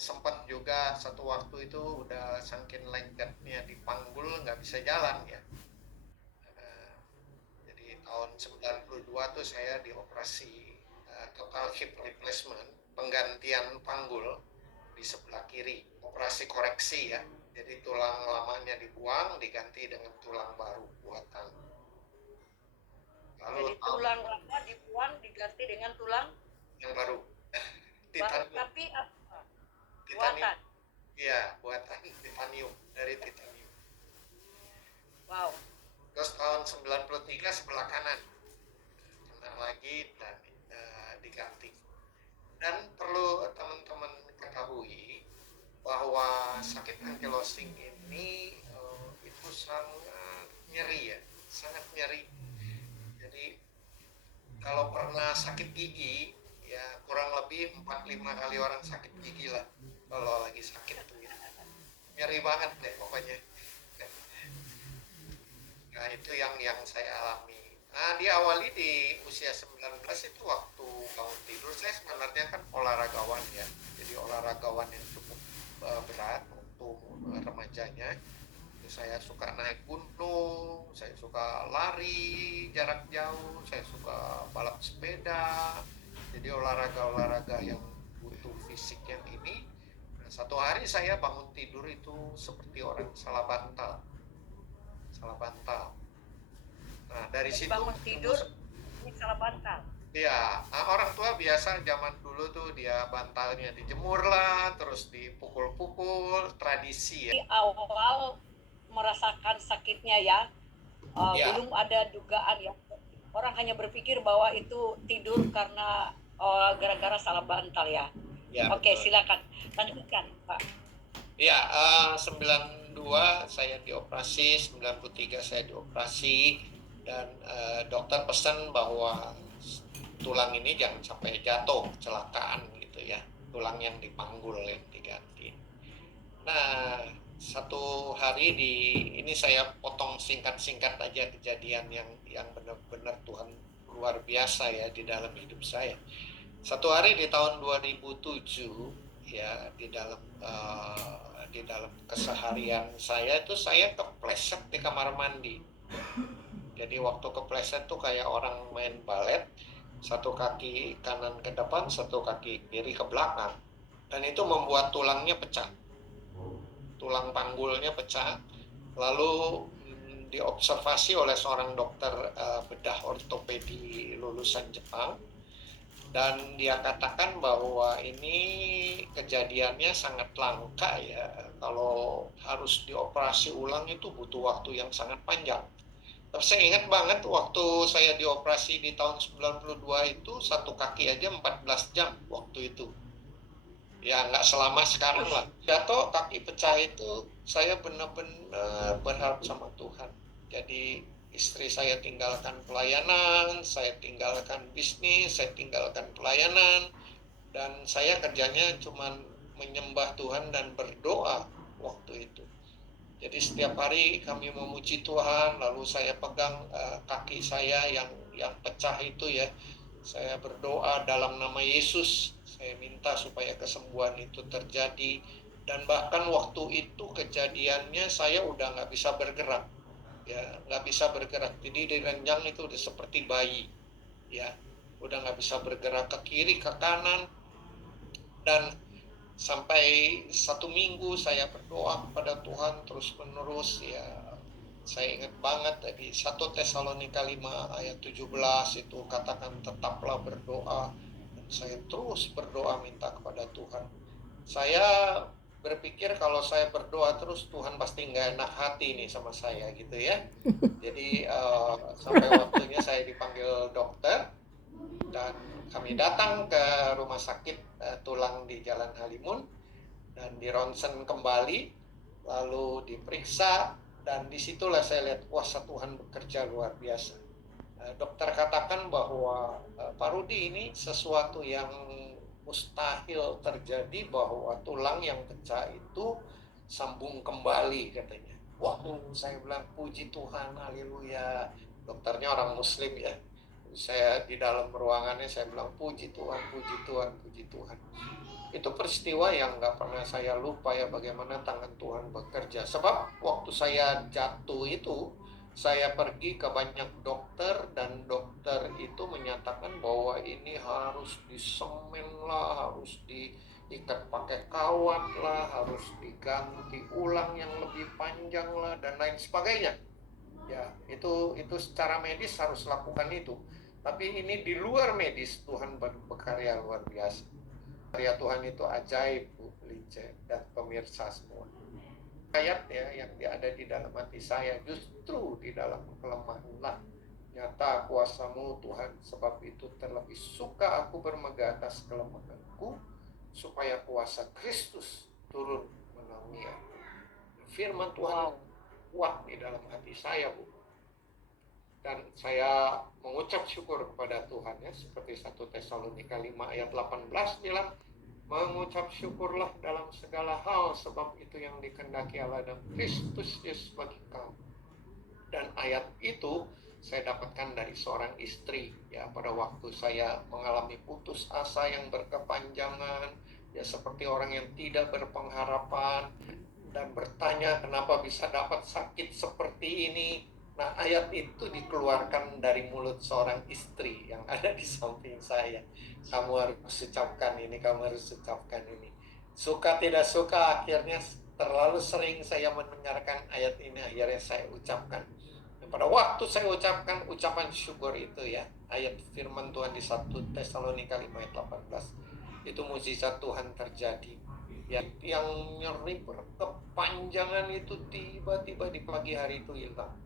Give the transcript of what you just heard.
sempat juga satu waktu itu udah saking lengketnya dipanggul nggak bisa jalan ya. Eh, jadi tahun 92 tuh saya dioperasi total hip replacement, penggantian panggul di sebelah kiri, operasi koreksi ya. Jadi tulang lamanya dibuang, diganti dengan tulang baru buatan. Lalu Jadi tulang lama dibuang diganti dengan tulang yang baru, baru, titanium, tapi titanium, buatan. iya buatan titanium dari titanium. Wow. Terus tahun 93 sebelah kanan kena lagi dan diganti. Dan perlu teman-teman ketahui bahwa sakit ankylosing ini itu sangat nyeri ya, sangat nyeri. Jadi kalau pernah sakit gigi ya kurang lebih 4-5 kali orang sakit gigi lah kalau lagi sakit tuh ya. Nyeri banget deh pokoknya. Nah itu yang saya alami. Nah diawali di usia 19 itu waktu bangun tidur. Saya sebenarnya kan olahragawan ya. Jadi olahragawan yang cukup berat waktu remajanya. Saya suka naik gunung, saya suka lari jarak jauh, saya suka balap sepeda. Jadi olahraga-olahraga yang butuh fisik yang ini. Nah, satu hari saya bangun tidur itu seperti orang salah bantal, salah bantal. Nah, dari Jadi situ bangun tidur ini salah bantal. ya, orang tua biasa zaman dulu tuh dia bantalnya dijemur lah, terus dipukul-pukul, tradisi ya. Di awal merasakan sakitnya ya, Ya, belum ada dugaan ya. Orang hanya berpikir bahwa itu tidur karena gara-gara salah bantal ya. ya Oke, betul. silakan lanjutkan, Pak. Ya, 92 saya dioperasi, 93 saya dioperasi, dan dokter pesan bahwa tulang ini jangan sampai jatuh, kecelakaan gitu ya. Tulang yang dipanggul yang diganti. Nah, satu hari ini saya potong singkat-singkat aja kejadian yang benar-benar Tuhan luar biasa ya di dalam hidup saya. Satu hari di tahun 2007 ya di dalam keseharian saya itu saya kepleset di kamar mandi. Jadi waktu kepleset tuh kayak orang main balet, satu kaki kanan ke depan, satu kaki kiri ke belakang. Dan itu membuat tulangnya pecah. Tulang panggulnya pecah. Lalu diobservasi oleh seorang dokter bedah ortopedi lulusan Jepang. Dan dia katakan bahwa ini kejadiannya sangat langka ya. Kalau harus dioperasi ulang itu butuh waktu yang sangat panjang. Tapi saya ingat banget waktu saya dioperasi di tahun 92 itu satu kaki aja 14 jam waktu itu. Ya nggak selama sekarang lah. Jatuh kaki pecah itu saya benar-benar berharap sama Tuhan. Jadi istri saya tinggalkan pelayanan, saya tinggalkan bisnis, saya tinggalkan pelayanan, dan saya kerjanya cuma menyembah Tuhan dan berdoa waktu itu. Jadi setiap hari kami memuji Tuhan, lalu saya pegang kaki saya yang pecah itu ya. Saya berdoa dalam nama Yesus. Saya minta supaya kesembuhan itu terjadi. Dan bahkan waktu itu kejadiannya saya udah nggak bisa bergerak, ya nggak bisa bergerak. Jadi di ranjang itu udah seperti bayi, ya udah nggak bisa bergerak ke kiri ke kanan. Dan sampai 1 minggu saya berdoa kepada Tuhan terus menerus ya. Saya ingat banget tadi 1 Tesalonika 5 ayat 17 itu katakan tetaplah berdoa, dan saya terus berdoa minta kepada Tuhan. Saya berpikir kalau saya berdoa terus Tuhan pasti nggak enak hati nih sama saya gitu ya. Jadi sampai waktunya saya dipanggil dokter dan kami datang ke rumah sakit tulang di Jalan Halimun dan di ronsen kembali, lalu diperiksa, dan disitulah saya lihat wah Tuhan bekerja luar biasa. Dokter katakan bahwa Pak Rudi ini sesuatu yang mustahil terjadi, bahwa tulang yang pecah itu sambung kembali katanya. Wah, saya bilang puji Tuhan, haleluya. Dokternya orang Muslim ya. Saya di dalam ruangannya saya bilang puji Tuhan, puji Tuhan, puji Tuhan. Itu peristiwa yang nggak pernah saya lupa ya, bagaimana tangan Tuhan bekerja. Sebab waktu saya jatuh itu, saya pergi ke banyak dokter dan dokter itu menyatakan bahwa ini harus disemen lah, harus diikat pakai kawat lah, harus diganti ulang yang lebih panjang lah, dan lain sebagainya. Ya, itu secara medis harus lakukan itu. Tapi ini di luar medis, Tuhan berkarya luar biasa. Karya Tuhan itu ajaib, Bu Lince dan pemirsa semua. Ayat ya yang ada di dalam hati saya, justru di dalam kelemahanlah nyata kuasamu Tuhan, sebab itu terlebih suka aku bermegah atas kelemahanku, supaya kuasa Kristus turun menaungi aku. Firman Tuhan kuat di dalam hati saya, Bu. Dan saya mengucap syukur kepada Tuhan ya, seperti 1 Tesalonika 5 ayat 18 bilang, mengucap syukurlah dalam segala hal, sebab itu yang dikehendaki Allah dan Kristus Yesus bagi kamu. Dan ayat itu saya dapatkan dari seorang istri ya, pada waktu saya mengalami putus asa yang berkepanjangan ya, seperti orang yang tidak berpengharapan dan bertanya kenapa bisa dapat sakit seperti ini. Nah, ayat itu dikeluarkan dari mulut seorang istri yang ada di samping saya. Kamu harus ucapkan ini, kamu harus ucapkan ini. Suka tidak suka, akhirnya terlalu sering saya mendengarkan ayat ini, akhirnya saya ucapkan. Dan pada waktu saya ucapkan ucapan syukur itu ya, ayat firman Tuhan di 1 Tesalonika 5 ayat 18, itu mukjizat Tuhan terjadi. Ya, yang nyeri berkepanjangan itu tiba-tiba di pagi hari itu hilang.